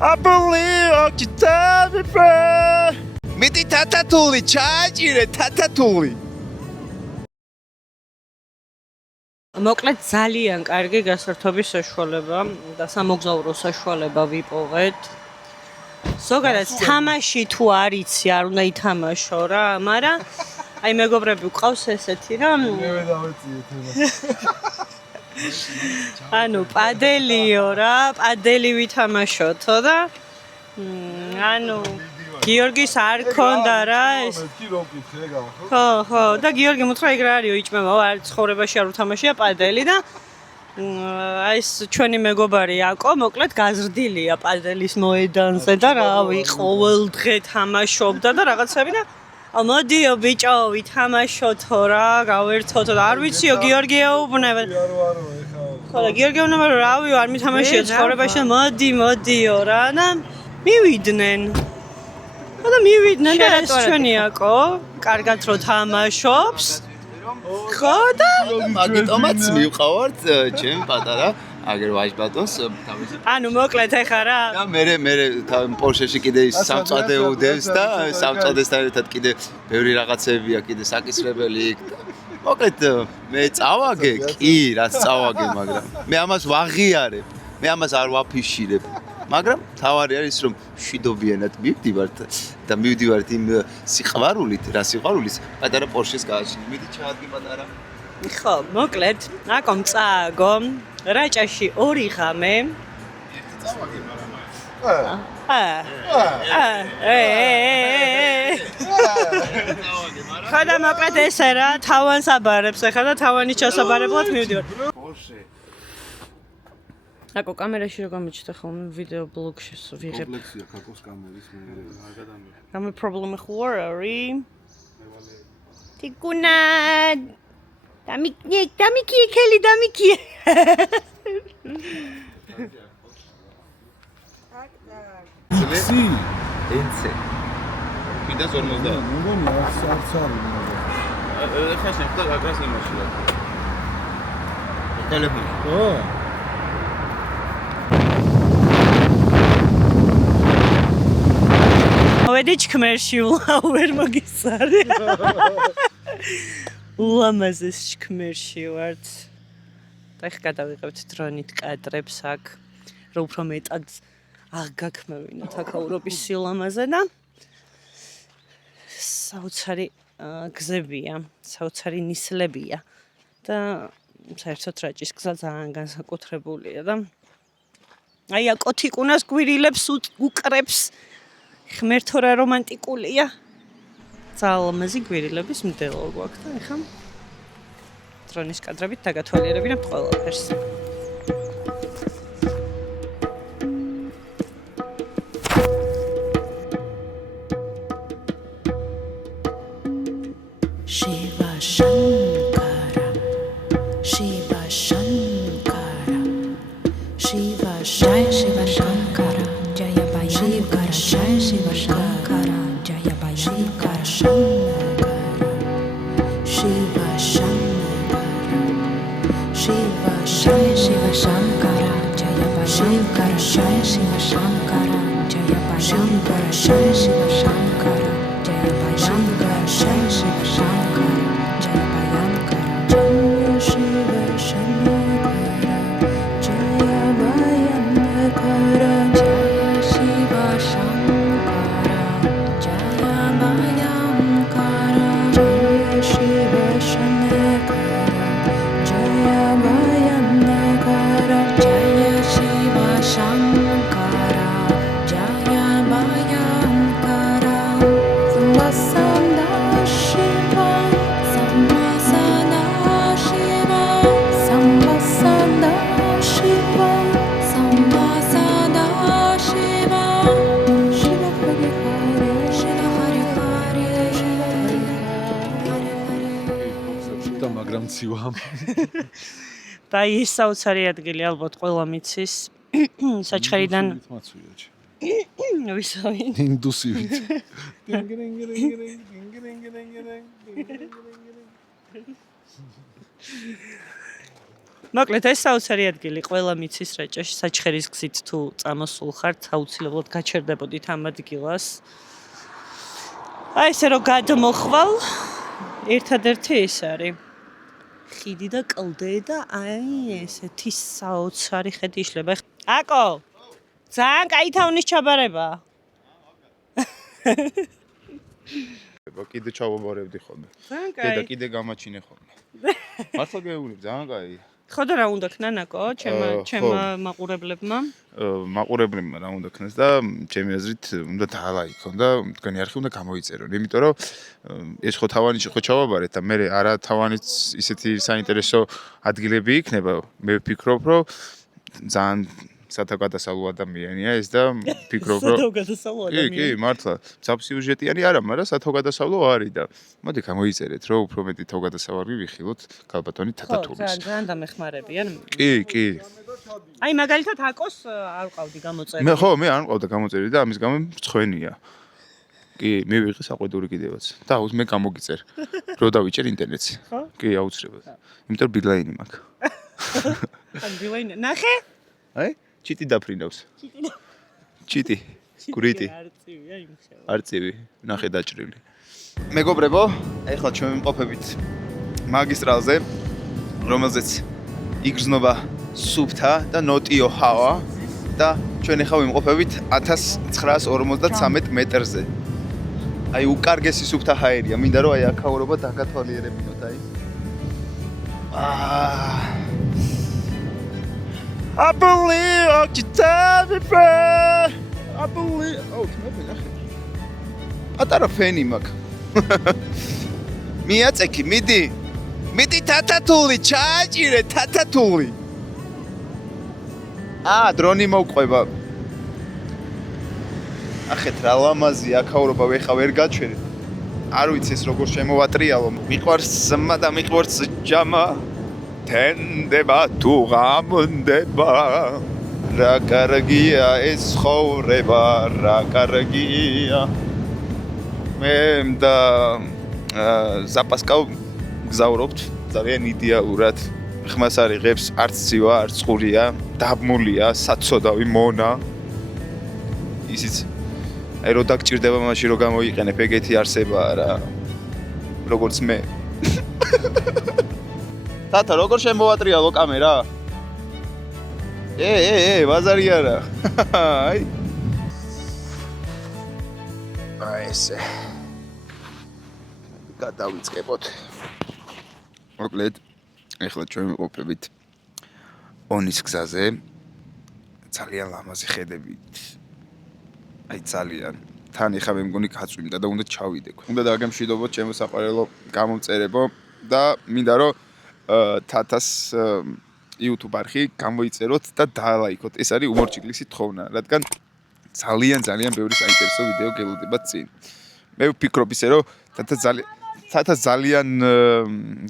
I believe I can tell me friend. Miti tatatuli, chajire tatatuli. მოკლედ ძალიან კარგი გასართობის საშუალება და სამოგზაურო საშუალება ვიპოვეთ. ზოგადად თამაში თუ არ იცი, არ უნდა ითამაშო რა, მაგრამ აი მეგობრები გვყავს ესეთი რა. მე დავეციეთ ანუ პადელიო რა, პადელი ვითამაშოთო და ანუ გიორგის არ ქონდა რა ეს. კი რომ კითხე გახო. ხო, და გიორგი მუთხრა ეგ რა არისო, იჭმება, არ ცხოვრებაში არ უთამაშია პადელი და აი ეს ჩვენი მეგობარი აკო, მოკლედ გაზრდილია პადელის მოედანზე და რავი, ყოველ დღე თამაშობდა და რაღაცები და მოდიო ბიჭო, ვითამაშოთო რა, გავერთოთო და არ ვიციო გიორგი ეუბნება. ხო, და გიორგი ეუბნება, რავი, არ მითამაშია ცხოვრებაში, მოდიო რა და მივიდნენ. და მივიდნენ და ეს ჩვენი აკო, კარგად რო თამაშობს. ხო და მაგიტომაც მივყავართ ჩემ პატარა აგერ ვაჟბატონს თავის. ანუ მოკლედ ეხა რა. და მე პორშეში კიდე ის სამწადე უდევს და სამწადესთან ერთად კიდე ბევრი რაღაცებია კიდე საკისრებელი იქ. მოკლედ მე წავაგე, კი, რაც წავაგე, მაგრამ მე ამას ვაღიარებ. მე ამას არ ვაფიშირებ. მაგრამ თავარი არის რომ შვიდობიანად მივდივართ და მივდივართ იმ სიყვარულით, რა სიყვარულის პატარა პორშეს გააჩნი. მიდი ჩაადგი პატარა. ხო, მოკლედ, აკომ წააგო, რაჭაში 2 ღამე. ერთი წავაგე, მაგრამ ხო და მოკლედ ესე რა, თავანს აბარებს ახლა და თავანის ჩასაბარებლად მივდივარ. პორშე. აკო კამერაში რო გამიჩნდა ხოლმე ვიდეო ბლოგში ვიღებ. კომპლექსია ქაკოს კამერის მე გადამი. რამე პრობლემა ხო არის? ტიკუნა დამიკი ხელი დამიკი. ზლესი. ენცე. კიდე 50. მოგონი არც არის ეხლა შევხვდა გაგრას იმაში რა. ტელეფონში. ხო. მოვედი ჩქმერში ვერ მოგისარი. ულამაზეს ჩქმერში ვართ. და ეხლა გადავიღებთ დრონით კადრებს აქ, რომ უფრო მეტად აღგაქმევინოთ აქაურობის სილამაზე და საოცარი გზებია, საოცარი ნისლებია და საერთოდ რაჭის გზა ძალიან განსაკუთრებულია და აი აკოთიკუნას გვირილებს უკრებს ღმერთო რა რომანტიკულია. ძალამაზი გვირილების მდელო გვაქვს და ეხლა დრონის კადრებით დაგათვალიერებინებთ ყველაფერს. Shiva Shankara, Shiva Shankara, Shiva Shankara, Jaya Bhayankara, Shiva Shankara, Jaya Bhayankara, Shiva Shankara, Shiva Shankara, Jaya Bhayankara, Shiva Shankara, Jaya Bhayankara, Shiva Shankara, Jaya Bhayankara, Shiva Shankara, Jaya Bhayankara, Jaya Shiva Shankara, Jaya Bhayankara, Jaya Shiva Shankara, Jaya Bhayankara, Jaya Shiva Shankara, Jaya Bhayankara, Jaya Shiva Shankara, Jaya Bhayankara, Sambasada Shiva, Sambasada Shiva, Sambasada Shiva, Sambasada Shiva, Shiva Hari Hari, Shiva Hari Hari, Shiva Hari Hari. და მაგრამ ცივა. და ის საოცარი ადგილი ალბათ ყველა მიცის. საჩხერიდან მაცუიაჩი. ვისავინ ინდუსივით. მოკლედ ეს საოცარი ადგილი ყველა მიცის რაჭაში საჩხერის გზით თუ წამოსულ ხართ აუცილებლად გაჩერდებოდით ამ ადგილას. აი ესე რომ გადმოხვალ ერთადერთი ეს არის ხიდი და კლდე და აი ესეთი საოცარი ხედი იშლება. აკო ძალიან კაი თავნის ჩაბარებაა. კიდე ჩავაბარებდი ხოლმე. ძალიან და კაი. კიდე გამაჩინე ხოლმე. მართლა გეუბნები, ძალიან კაი. ხო და რა უნდა ქნა ნაკო ჩემმა მაყურებლებმა? მაყურებლებმა რა უნდა ქნას და ჩემი აზრით უნდა დაალაიქონ და თქვენი არხი უნდა გამოიწერონ. იმიტომ რომ ეს ხო თავანი ხო ჩავაბარეთ და მე არა თავანიც ისეთი საინტერესო ადგილები იქნება. მე ვფიქრობ, რომ ძალიან სათავგადასავლო ადამიანია ეს და ვფიქრობ, რომ სათავგადასავლო ადამიანი. კი, მართლა. სიუჟეტიანი არა, მაგრამ სათავგადასავლო არის და მოდი გამოიწერეთ, რომ უფრო მეტი თავგადასავალი ვიხილოთ ქალბატონი თათათულის. ძალიან დამეხმარებიან. კი. აი მაგალითად აკოს არ ყავდი გამოწერილი. მე არ მყავდა გამოწერილი და ამის გამო მწხვენია. კი, მე ვიღე საყვედური კიდევაც. და აუც მე გამოგიწერ. რო დავიჭერ ინტერნეტზე. ხო? კი, აუცილებლად. იმიტომ რომ ბილაინი მაქვს. ან ბილაინი. ნახე? აი, ჩიტი დაფრინავს. ჩიტი. გურიტი. არწივია იმხელა. არწივი, ნახე დაჭრილი. მეგობრებო, ეხლა ჩვენ ვიმყოფებით მაგისტრალზე, რომელზეც იგრძნობა სუფთა და ნოტიო ჰავა და ჩვენ ეხლა ვიმყოფებით 1953 მეტრზე. აი უკარგესი სუფთა ჰაერია, მინდა რომ აი აქაურობა დაგათვალიერებინოთ, აი. I believe what you tell me, friend. I believe. Oh, knopი ნახე. პატარა ფენი მაქვს. მიაწექი, მიდი. მიდი თათათული, ჩააჭირე თათათული. დრონი მოვყვება. ახეთ რა ლამაზი აქაურობა ვეხა ვერ გაჩვენე. არ ვიცი ეს როგორ შემოვატრიალო. მიყვარს ზმა და მიყვარს ჯამა. თენდება თუ ღამდება. რა კარგია ეს ცხოვრება, რა კარგია. მე და ზაპასკავ გზავრობთ ძალიან იდეალურად. ხმას არ იღებს, არც ცივა, არც ყურია, დაბმულია, საცოდავი მონა. ისიც აი რო დაგჭირდება მაშინ რომ გამოიყენებ, ეგეთი არსებაა რა. როგორც მე. თათა, როგორ შემოვატრიალო კამერა? ბაზარი არა. აი. აი ესე. გადავიწყებოთ. მოკლედ, ეხლა ჩვენ ვიმყოფებით ონის გზაზე. ძალიან ლამაზი ხედებით. აი ძალიან. თან ეხლა მე მგონი გაწვიმდა და უნდა ჩავიდე. უნდა დაგემშვიდობოთ ჩემო საყვარელო გამომწერებო და მინდა რომ თათას YouTube არხი გამოიწეროთ და დაალაიქოთ. ეს არის უმორჩიკლისი თხოვნა, რადგან ძალიან ბევრი საინტერესო ვიდეო გელოდებათ წინ. მე ვფიქრობ ისე რომ თათა ძალიან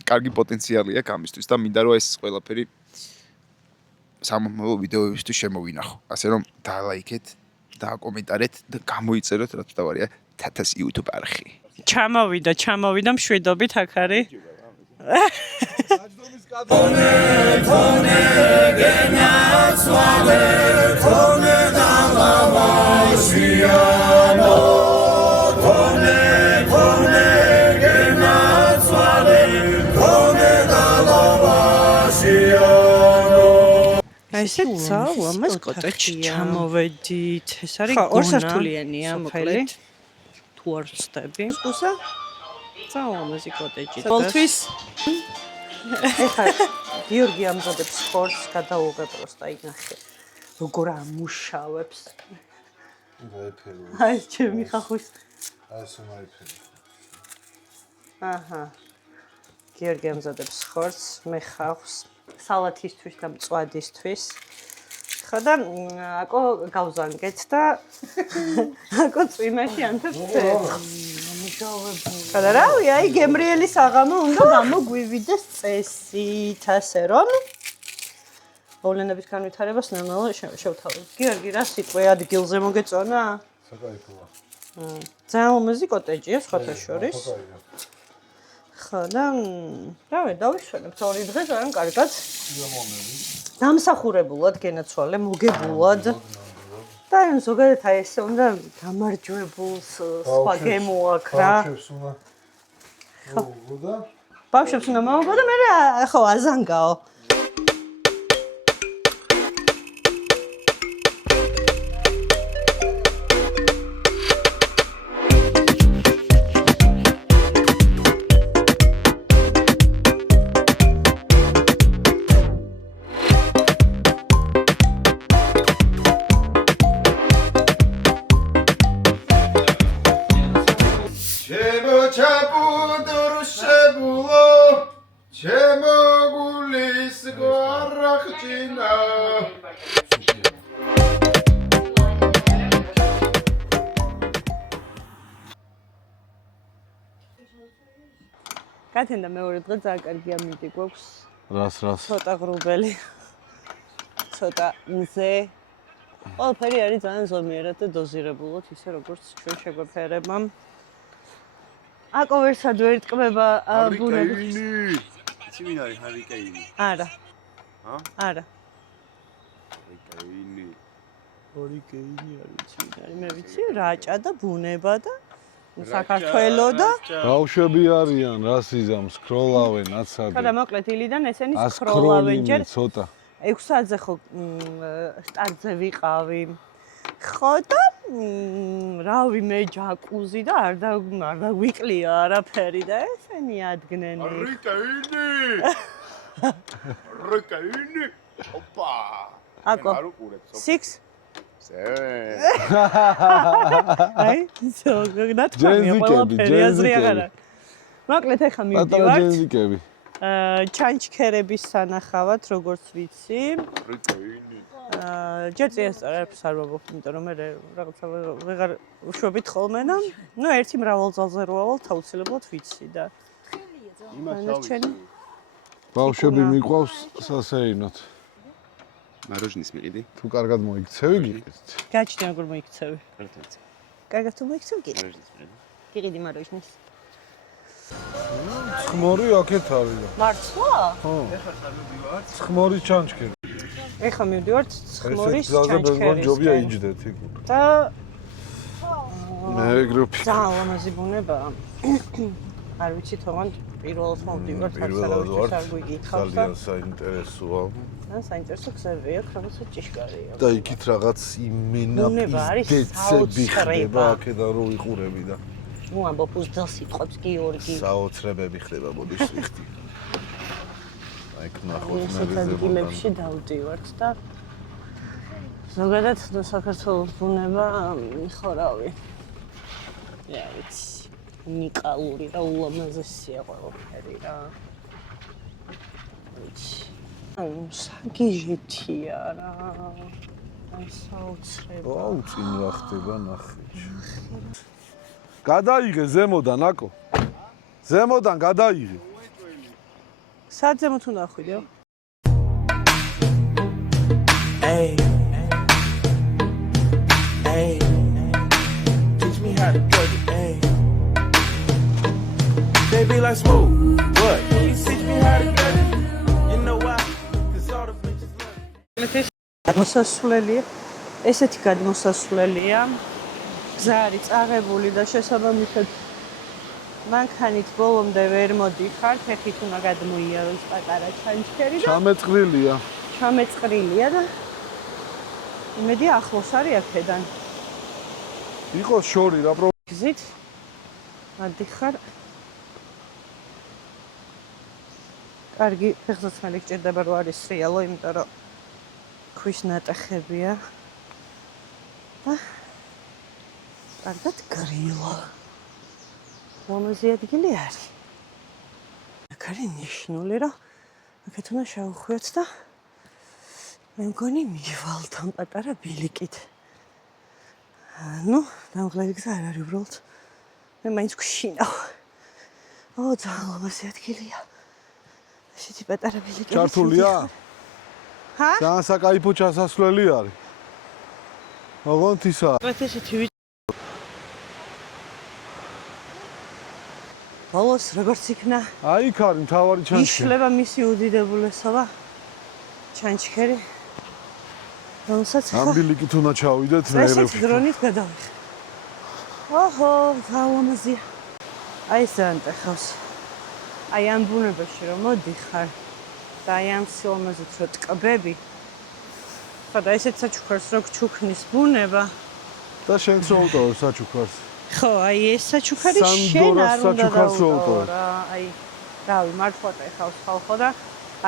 კარგი პოტენციალი აქვს ამისთვის და მინდა რომ ეს ყველაფერი სამომავლო ვიდეოებისთვის შემოვინახო. ასე რომ დაალაიქეთ, დააკომენტარეთ და გამოიწეროთ რაც თავარია თათას YouTube არხი. ჩამოვიდა მშვიდობით აქ არის. ესე ლამაზ კოტეჯში ჩამოვედით. ეს არის ორსართულიანია მოკლედ. თუ არ ვწდები. უსა? ლამაზი კოტეჯი. ყოველთვის ეხა გიორგი ამზადებს ხორცს, გადაუღებ პროსტა ინახე. როგორ ამუშავებს. აი ჩემი ხახვის. აი ეს მაიფერი. აჰა. გიორგი ამზადებს ხორცს, მე ხახავს სალათისთვის და მწვადისთვის. ხო და აკო გავზანგეთ და აკო წვიმაში ანთებს და რავი, აი გემრიელის აღამო უნდა გამოგვივიდეს წესით, ასე რომ მოვლენების განვითარებას ნორმალურად შევთავაზოთ. გიორგი, რა სიტყვე ადგილზე მოგეწონა? საკაიფოა. ძალიან ლამაზი კოტეჯია, სხვათა შორის. ხო და რა მე დავიშვენებთ ორი დღე ძალიან კარგად. დამსახურებულად გენაცვალე, მოგებულად. და აი ზოგადად აი ესე უნდა გამარჯვებულს სხვა გემოაქ რა. ბავშვებს უნდა მოვუგო და მე ხო აზანგაო. კათენდა მეორე დღე ძალიან კარგი ამინდი გვაქვს. რას? ცოტა ღრუბელი. ცოტა მზე. ყველაფერი არის ძალიან ზომიერად და დოზირებულად, ისე როგორც ჩვენ შეგვეფერება. აკო ვერსად ვერ ტკბება ბუნები. იცი ვინ არის ჰარიკეინი? არა. არა. ჰარიკეინი არის ვინ არის? მე ვიცი, რაჭა და ბუნება და საქართველო და ბავშვები არიან, რას იზამს, სკროლავენ, აცადე. ხოდა მოკლედ ილიდან ესენი სკროლავენ ჯერ ცოტა. 6 საათზე ხო სტარტზე ვიყავი. ხო და რავი მე ჯაკუზი და არ დაგვიკლია არაფერი და ესენი ადგნენ. ჰარიკეინი. ოპა. აკო. 6 აი, ნათქვამია ყველაფერი აზრი აღარა. მოკლედ ახლა მივდივართ. ჯენზიკები. ჩანჩქერების სანახავად, როგორც ვიცი. ჯერ წინასწარ არაფერს არ ვაბობ, იმიტომ რომ მე რაღაცა ვეღარ ვშვებით ხოლმე და ნუ ერთი მრავალძალზე რო ავალ, აუცილებლად ვიცი და იმას ბავშვები მიყვავს სასეირნოთ. მაროჟნის მიყიდი? თუ კარგად მოიქცევი გიყიდით. გაჩნდა როგორ მოიქცევი. კარგად. კარგად თუ მოიქცევი კი. მაროჟნის მიყიდი. გიყიდი მაროჟნის. ცხმორი აქეთ არის და. მართლა? ხო. ეხლა სამივდივართ. ცხმორი ჩანჩქერი. ეხლა მივდივართ ცხმორის ჩანჩქერის. ჯობია იჯდეთ იქ. და მე გრუპი. ძალიან ლამაზი ბუნება. არ ვიცი თორემ პირველად მოვდივართ არცარავისთვის არ გვიგითხავს და ძალიან საინტერესოა. საინტერესო გზები აქვს, რაღაცა ჭიშკარია. და იქით რაღაც იმენა პიზდეცები ხდება აქედან რო იყურები და ნუ ამბობ უძალ სიტყვებს გიორგი. საოცრებები ხდება, მოდის ვიხდი. აი კნახოთ ესეთ ადგილებში დავდივართ და ზოგადად საქართველოს ბუნება ხო რავი. რა ვიცი. უნიკალური და ულამაზესია ყველაფერი რა. ვიცი. საგიჟეთია რა. აი საოცრება. აუ წინ რა ხდება ნახე. გადაიღე ზემოდან აკო. ზემოდან გადაიღე. სად ზემოთ უნდა ახვიდეო? Hey. Hey. Teach me how to play the game. Baby like smooth. What? Can you teach me how to get it? You know why? Cause all the bitches love me. მოსასვლელია. ესეთი გადმოსასვლელია. გზა არის წაღებული და შესაბამისად მანქანით ბოლომდე ვერ მოდიხარ, ფეხით უნდა გადმოიაროს პატარა ჩანჩქერი და ჩამეწყრილია. ჩამეწყრილია და იმედი ახლოს არის აქედან. იყოს შორი რა პრო გზით მადიხარ. კარგი ფეხსაცმელი გჭირდება რომ არის სრიალო, იმიტომ რომ ქვის ნატეხებია. და კარგად გრილა. რომელი ადგილი არის? აქ არის ნიშნული რომ აქეთ უნდა შევხვიოთ და მე მგონი მივალთ ამ პატარა ბილიკით. ნუ დამღლელი გზა არ არის უბრალოდ. მე მაინც გვშინავ. ო ძალიან ლამაზი ადგილია. ესეთი პატარა ბილიკი. ჩართულია? ჰა? ძალიან საკაიფო ჩასასვლელი არის. ოღონდ ისა. ესეთი ბოლოს როგორც იქნა აი იქ არის მთავარი ჩანჩქერი. იშლება მისი უდიდებულესობა ჩანჩქერი რომელსაც ამბილიკით უნდა ჩავიდეთ მე ესეც დრონით გადავიხე ოჰო ზაუამაზია აი ეს ანტეხავს აი ამ ბუნებაში რომ მოდიხარ და აი ამ სილამაზით რო ტკბები ხოდა ესეც საჩუქარს რო გჩუქნის ბუნება და შენც რო უტოვებ საჩუქარს. ხო, აი ეს საჩუქარი შენ არ უნდა დაუტოვო რა. აი, რავი, მართლა ეხავს ხალხო და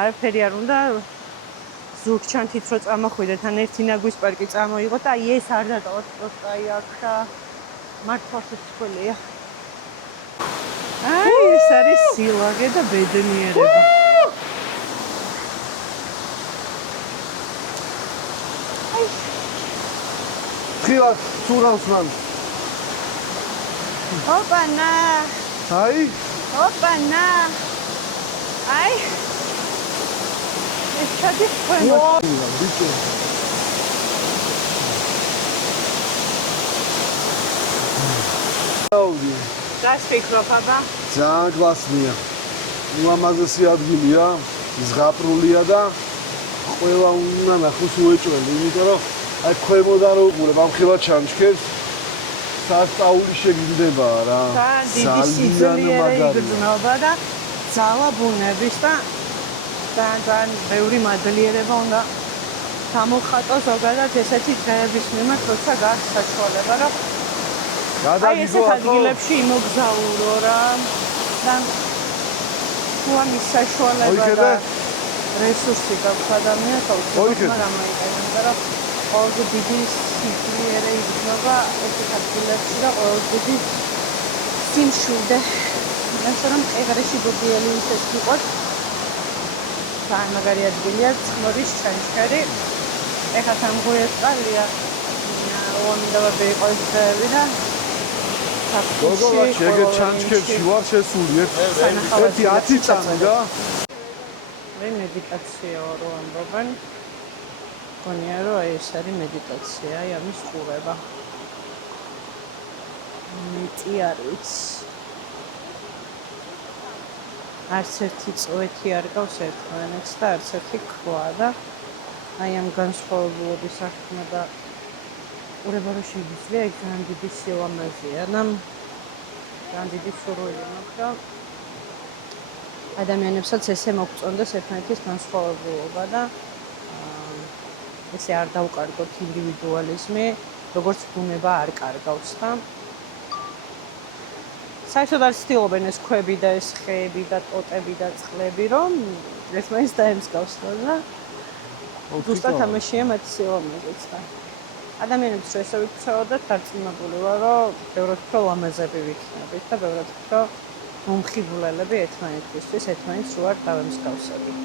არაფერი არ უნდა ზურგჩანთით რო წამოხვიდეთ, ან ერთი ნაგვის პარკი წამოიღოთ, აი ეს არ დატოვოთ პროსტა აი აქ და მართლა შეცვლია. აი, ეს არის სილაღე და ბედნიერება. ხილას სურავს მან. ოპანა. აი, ოპანა. აი. ეს ჩადის ხოლმე. ბიჭო. აუდი. დასფიქრობ აბა. ძალიან კლასია. უამაზესი ადგილია, ზღაპრულია და ყველა უნდა ნახოს უეჭველი, იმიტომ რომ აი ქვემოდან რო უყურებ ამ ხილვა ჩანჩქერს სასწაული შეგინდება რა. დიდი სიძლიერე იგრძნობა და ძალა ბუნების და ძალიან ბევრი მადლიერება უნდა გამოხატო ზოგადად ესეთი დღეების მიმართ, როცა გარს საშუალება, რომ გადაგიგო აქ ადგილებში იმოგზაურო რა და თუ ამის საშუალება და რესურსი გაქვს ადამიანს, აუცილებლად არ მაიყენებდა, რომ ყველაზე დიდი სიძლიერე იგრძნობა ესეთ ადგილებში და ყველაზე დიდი სიმშვიდე. ასე რომ ყეღრეში გოგიელი ისეთ იყოთ. ძალიან მაგარი ადგილია, წყნურის ჩანჩქერი. ეხლა სამღუიას წყალია. უნდა იყოს დღეები და გოგოლა შეგე ჩანჩქერში ვარ შესული ერთი 10 წამი და მე მედიტაცია რო ამბობენ. გონია რომ აი ეს არის მედიტაცია, აი ამის ყურება. მეტი არის. არც ერთი წვეთი არ გავს ერთმანეთს და არც ერთი ქვა და აი ამ განსხვავებულობის აღქმა და ყურება რო შეიძლება იქ ძალიან დიდი სილამაზეა და ძალიან დიდი სურვილი მაქვს რომ ადამიანებსაც ესე მოგწონდეს ერთმანეთის განსხვავებულობა და ესე არ დავკარგოთ ინდივიდუალიზმი, როგორც ბუნება არ კარგავს და საერთოდ არ ცდილობენ ეს ქვები და ეს ხეები და ტოტები და წყლები, რომ ერთმანეთს დაემსგავსონ და ზუსტად ამაშია მათი სილამაზეც და ადამიანებს რომ ესე ვიქცეოდეთ, დარწმუნებული ვარ, რომ ბევრად უფრო ლამაზები ვიქნებით და ბევრად უფრო მომხიბვლელები ერთმანეთისთვის, ერთმანეთს რო არ დავემსგავსებით.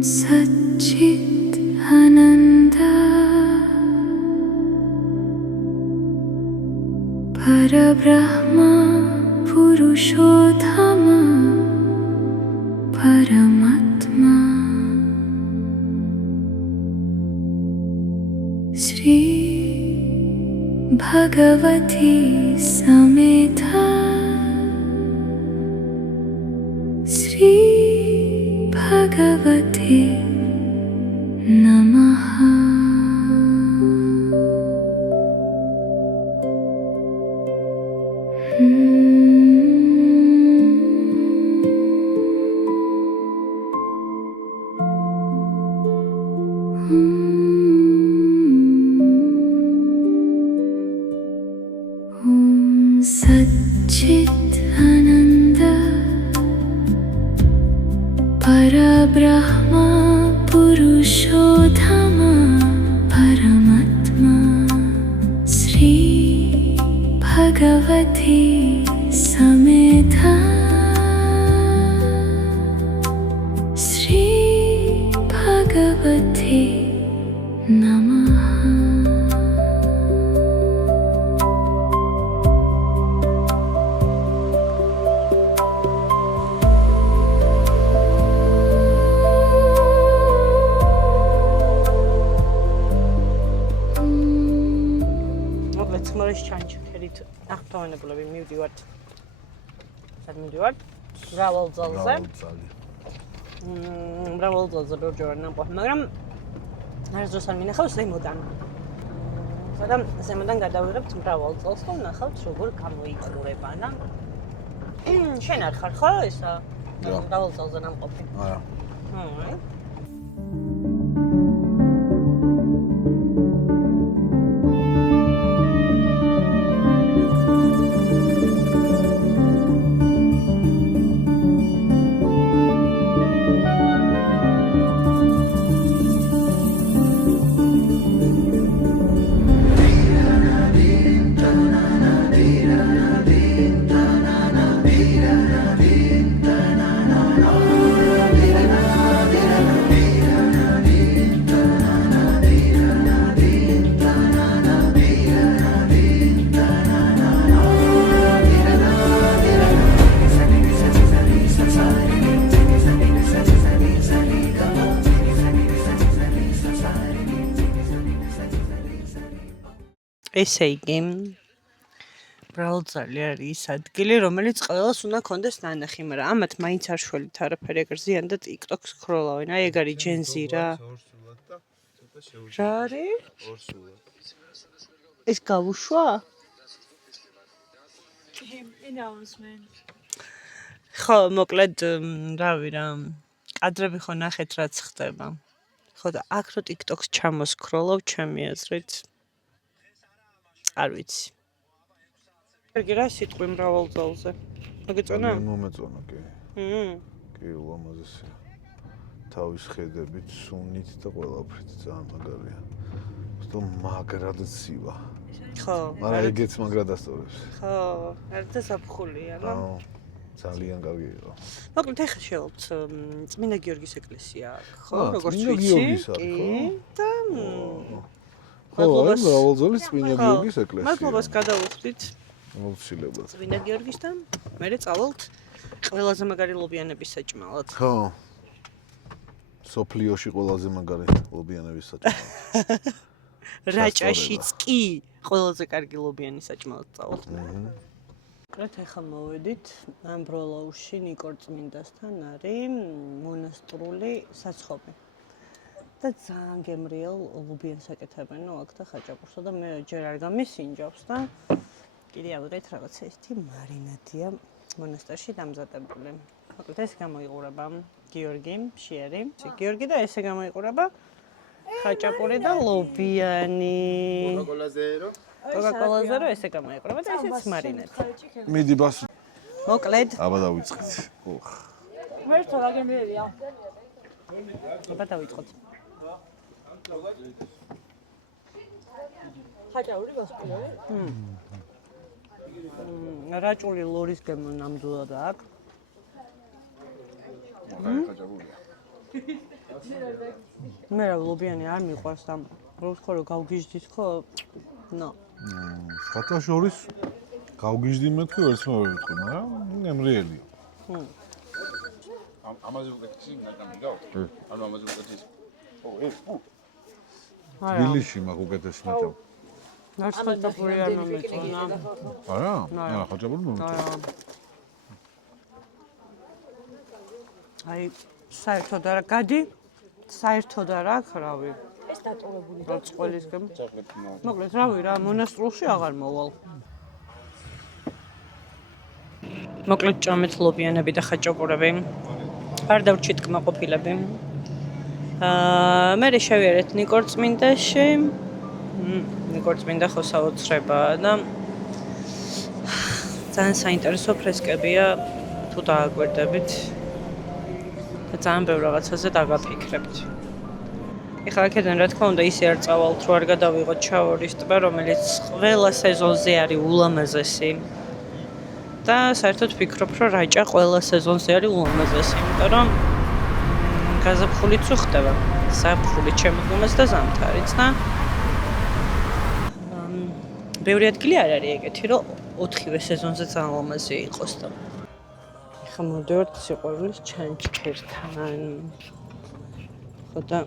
Satchit Ananda Parabrahma Purushottama Paramatma Sri Bhagavati Sameta Sri Bhagavate Namaha Satchit Ananda Parabrahma Purushottama Paramatma Sri Bhagavati Sameta Sri Bhagavate Namaha ჩანჩქერით აღფრთოვანებულები მივდივართ. სად მივდივართ? მრავალ ძალზე. მრავალ ძალზე ბევრჯერ არ ნამყოფი, მაგრამ არც დროს არ მინახავს ზემოდან. სადამ ზემოდან გადავიღებთ მრავალ ძალს და ვნახავთ როგორ გამოიყურება და შენ არ ხარ ხო ისა? მრავალ ძალზე ნამყოფი. არა. ესე იგი, მრავალძალი არის ადგილი, რომელიც ყველას უნდა კონდეს ნანახი, მაგრამ ამათ მაინც არ შველით არაფერი ეგ ზიან და TikTok-ს სკროლავენ. აი ეგ არის ჯენზი რა. რა არის? ეს გავუშვა? ხო, მოკლედ, რავი რა, კადრები ხო ნახეთ რაც ხდება. ხო და აქ რო TikTok-ს ჩამოსკროლავ, ჩემი აზრით არ ვიცი. იგი რა სიტყვი მრავალ ძალზე? მოგეწონა? მომეწონა, კი. კი, ულამაზესია. თავის ხედებით, სუნით და ყველაფრით ძალიან მაგარია. უბრალოდ მაგრად ცივა. ხო. მაგრამ ეგეც მაგრად ასწორებს. ხო, არდა საფხულია, რა. ხო. ძალიან კარგი იყო. მოკლედ ეხლა შევავთ წმინდა გიორგის ეკლესია აქ, ხო? როგორც წმინდა ვიცი. გიორგის არის, ხო? და ხო, არის მრავალძალის წმინდა გიორგის ეკლესია. მადლობას გადავუხდით აუცილებლად. წმინდა გიორგის და მერე წავალთ ყველაზე მაგარი ლობიანების საჭმელად. ხო. სოფლიოში ყველაზე მაგარი ლობიანების საჭმელად. რაჭაშიც კი ყველაზე კარგი ლობიანი საჭმელად წავალთ. კონკრეტ ახლა მოვედით ამბროლოუში ნიკორ წმინდასთან არის მონასტრული საცხობი. და ძალიან გემრიელ ლობიანს აკეთებენ აქ და ხაჭაპურსა და მე ჯერ არ გამისინჯავს და კიდე ავიღეთ რაღაცა ისეთი მარინადია მონასტერში დამზადებული. მოკლედ ეს გამოიყურება გიორგი მშიერი. გიორგი და ესე გამოიყურება ხაჭაპური და ლობიანი. კოკაკოლაზე რო ესე გამოიყურება და ესეც მარინადი. მიდი ბას. მოკლედ. აბა დავიწყეთ. ოხ. მე თორა გემრიელია. აბა დავიწყოთ. ხაჭაპური გასწავლე? რაჭული ლორის გემო ნამდვილად აქვს. მე რა ლობიანი არ მიყვარს და რო გავგიჟდით ხო? ნო. სხვათა შორის გავგიჟდი მეთქი ვერც მოვიტყვი, მაგრამ გემრიელია. ამაზე უკეთესი ნაკამიგავთ? ანუ ამაზე უკეთესი. ო, ეს პუ? თბილისში მაგ უკეთესი ნაკამი. არც ხაჭაპური არ მომეწონა. არა? არა, ხაჭაპური მომეწონა. აი, საერთოდ არა, გადი? საერთოდ არა აქ, რავი. ეს დატოვებული და წყვილისგან. მოკლედ, რავი რა, მონასტრში აღარ მოვალ. მოკლედ, ჭამეთ ლობიანები და ხაჭაპურები. არ დავრჩით კმაყოფილები. მე შევიარეთ ნიკორ წმინდაში. ნიკორ წმინდა ხო საოცრებაა და ძალიან საინტერესო ფრესკებია თუ დააკვირდებით. და ძალიან ბევრ რაღაცაზე დაგაფიქრებთ. ეხლა აქედან რა თქმა უნდა ისე არ წავალთ, რომ არ გადავიღოთ ჩაორის ტბა, რომელიც ყველა სეზონზე არის ულამაზესი. და საერთოდ ვფიქრობ, რომ რაჭა ყველა სეზონზე არის ულამაზესი, იმიტომ რომ გაზაფხულიც ხდება. ზაფხული ჩემგულმაც და ზამთარიც და ბევრი ადგილი არ არის ეგეთი, რომ 4-ვე სეზონზე ძალიან ულამაზი იყოს და ეხლა მოვდივართ სიყვარულის ჩანჩქერთან. ხო და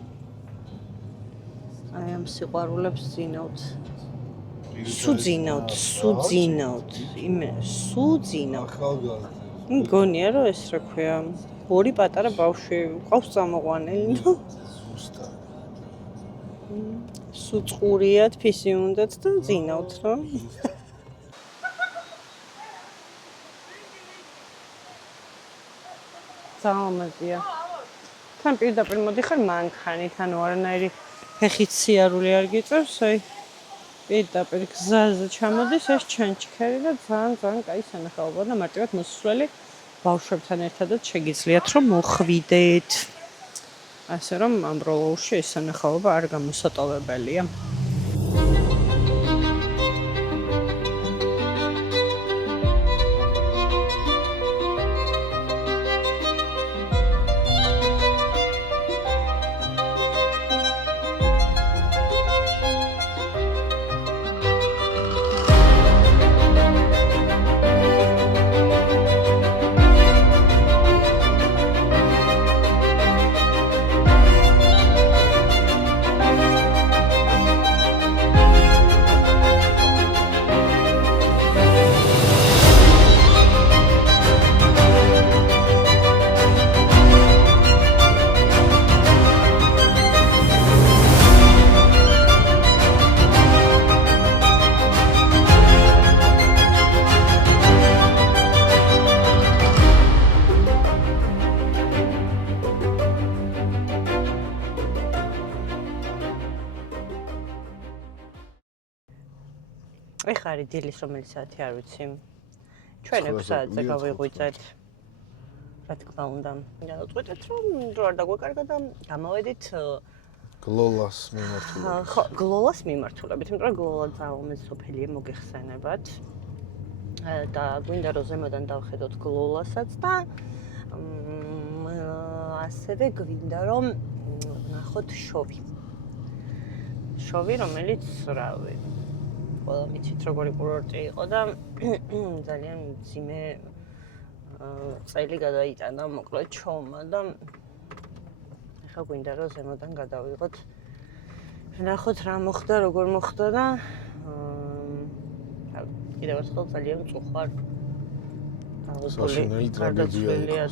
აი ამ სიყვარულებს ზინავთ სუძინავთ, იმე სუძინავთ. ახალგაზრდა. მგონია რომ ეს რა ქვია, ორი პატარა ბავშვი ყავს წამოყვანილი და ზუსტად. სუწყურიათ, ფისი უნდათ და ძინავთ რა. ზამაზია. თან პირდაპირ მოდიხარ მანქანით, ანუ არანაირი ფეხით სიარული არ გიწევს, აი პირდაპირ გზაზე ჩამოდის ეს ჩანჩქერი და ძალიან კაი სანახაობა და მარტივად მოსვლელი ბავშვებთან ერთადაც შეგიძლიათ რომ მოხვიდეთ. ასე რომ ამ როლში ეს სანახაობა არ გამოსატოვებელია. ეხლა არის დილის რომელი საათი არ ვიცი. ჩვენ 6 საათზე გავიღვიძეთ. რა თქმა უნდა, დავწყვეტეთ რომ დრო არ დაგვეკარგა და გამოვედით გლოლას მიმართულებით. ხო, გლოლას მიმართულებით, იმიტომ რომ გლოლა ძალიან სოფელია მოგეხსენებათ. და გვინდა რომ ზემოდან დავხედოთ გლოლასაც და ასევე გვინდა რომ ნახოთ შოვი. შოვი, რომელიც რავი ყველა მიცით როგორი კურორტი იყო და ძალიან მძიმე წელი გადაიტანა მოკლედ შოვმა და ეხლა გვინდა რომ ზემოდან გადავიღოთ ნახოთ რა მოხდა როგორ მოხდა და კიდევ ერთხელ ძალიან მწუხვარ საშინელი ტრაგედია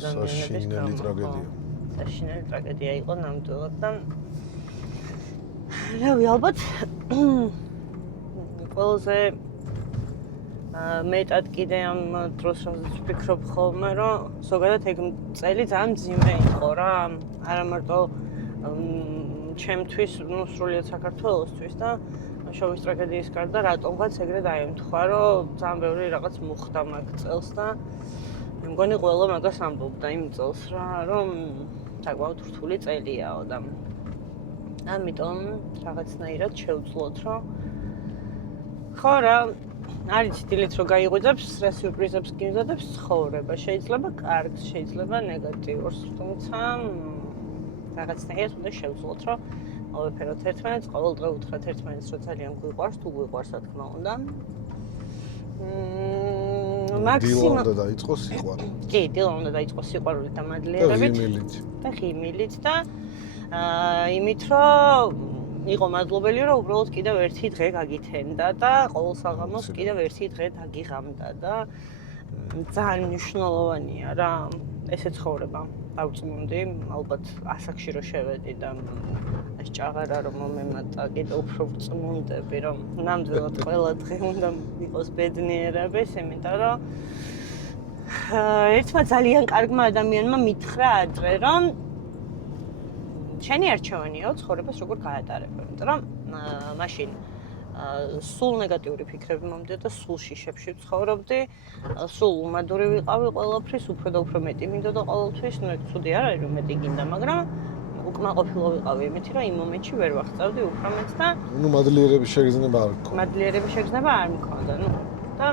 საშინელი ტრაგედია იყო ნამდვილად და რავი ალბათ ყველაზე მეტად კიდე ამ დროს რასაც ვფიქრობ ხოლმე, რომ ზოგადად ეგ წელი ძალიან მძიმე იყო რა, არა მარტო ჩემთვის, ну, სრულიად საქართველოსთვის და შოვის ტრაგედიის გარდა რატომღაც ეგრე დაემთხვა, რომ ძალიან ბევრი რაღაც მოხდა მაგ წელს და მე მგონი ყველა მაგას ამბობდა იმ წელს რა, რომ საკმაოდ რთული წელიაო და ამიტომ რაღაცნაირად შევძლოთ, რომ ხო რა, არის დილით რომ გაიღვიძებს, რა სიურპრიზებს გიმზადებს ცხოვრება, შეიძლება კარგს, შეიძლება ნეგატიურს, თუმცა რაღაცნაირად უნდა შევძლოთ, რომ ავეფეროთ ერთმანეთს, ყოველდღე უთხრათ ერთმანეთს, რომ ძალიან გვიყვარს, თუ გვიყვარს, რა თქმა უნდა. დილა უნდა დაიწყოს სიყვარული. კი, დილა უნდა დაიწყოს სიყვარული და მადლიერებით და ღიმილით და იმით რომ იყო მადლობელი რომ უბრალოდ კიდევ ერთი დღე გაგითენდა და ყოველ საღამოს კიდევ ერთი დღე დაგიღამდა და ძალიან მნიშვნელოვანია რა ესე ცხოვრება დავწმუნდი ალბათ ასაკში რომ შევედი და ეს ჭაღარა რომ მომემატა კიდევ უფრო ვწმუნდები რომ ნამდვილად ყველა დღე უნდა იყოს ბედნიერების იმიტომ რომ ერთმა ძალიან კარგმა ადამიანმა მითხრა ადრე რომ შენი არჩევანია ცხოვრებას როგორ გაატარებ, იმიტომ რომ მაშინ სულ ნეგატიური ფიქრები მომდიოდა, სულ შიშებში ვცხოვრობდი, სულ უმადური ვიყავი ყველაფრის, უფრო და უფრო მეტი მინდოდა ყოველთვის, ну ეგ ცუდი არ არის რომ მეტი გინდა, მაგრამ უკმაყოფილო ვიყავი იმით, რომ იმ მომენტში ვერ ვახწევდი უფრო მეტს და ну მადლიერების შეგრძნება არ მქონდა. მადლიერების შეგრძნება არ მქონდა, ну და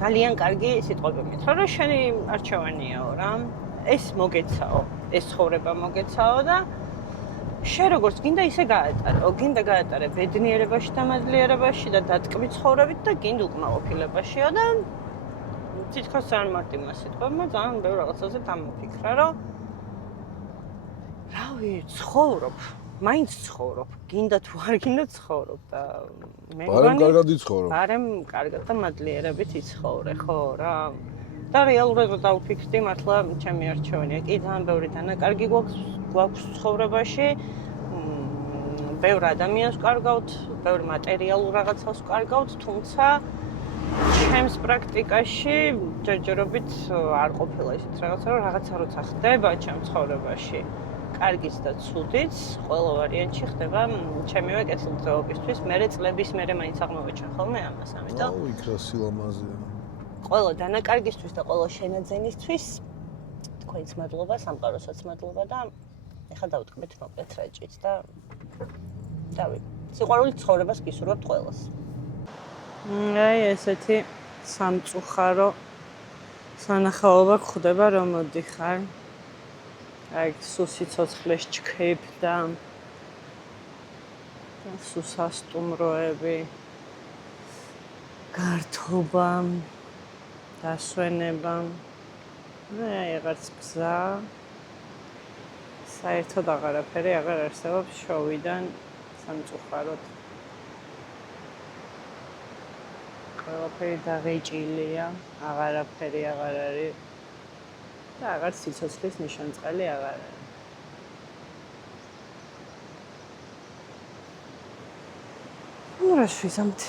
ძალიან კარგი სიტყვები მითხრა, რომ შენი არჩევანიაო რა. ეს მოგეცაო, ეს ცხოვრება მოგეცაო და შენ როგორც გინდა ისე გაატარო, გინდა გაატარე ბედნიერებაში და მადლიერებაში და დატკბი ცხოვრებით და გინდა უკმაყოფილებაშიო და თითქოს ძალიან მარტივმა სიტყვებმა ძალიან ბევრ რაღაცაზე დამოფიქრა, რომ რავი, ცხოვრობ. მაინც ცხოვრობ, გინდა თუ არ გინდა ცხოვრობ და მე ბარემ კარგად იცხოვრო. ბარემ კარგად და მადლიერებით იცხოვრე, ხო რა. და რეალურად რო დავფიქრდი, მართლა ჩემი არჩევანია. კი ძალიან ბევრი დანაკარგი გვაქვს ცხოვრებაში. ბევრ ადამიანს ვკარგავთ, ბევრ მატერიალურ რაღაცას ვკარგავთ, თუმცა ჩემს პრაქტიკაში ჯერჯერობით არ ყოფილა ისეთ რაღაცა, რომ რაღაცა როცა ხდება ჩემ ცხოვრებაში, კარგიც და ცუდიც, ყველა ვარიანტში ხდება ჩემივე კეთილდღეობისთვის, მერე წლების მერე მაინც აღმოვაჩენ ხოლმე ამას, ამიტომ აუ, იქ რა სილამაზეა. ყველა დანაკარგისთვის და ყველა შენაძენისთვის თქვენს მადლობა, სამყაროსაც მადლობა და ეხლა დავტკბეთ მოკლედ რაჭით და დავი. სიყვარული ცხოვრებას გისურვებთ ყველას. აი ესეთი სამწუხარო სანახაობა გვხვდება რომ მოდიხარ. აი სულ სიცოცხლეს ჩქებ და სულ სასტუმროები, გართობა, დასვენება. აი რაღაც გზა. საერთოდ აღარაფერი აღარ არსებობს შოვიდან სამწუხაროდ. ყველაფერი დაღეჭილია, აღარაფერი აღარ არის და აღარ სიცოცხლის ნიშანწყალი აღარ არის. ну, რას ვიზამთ?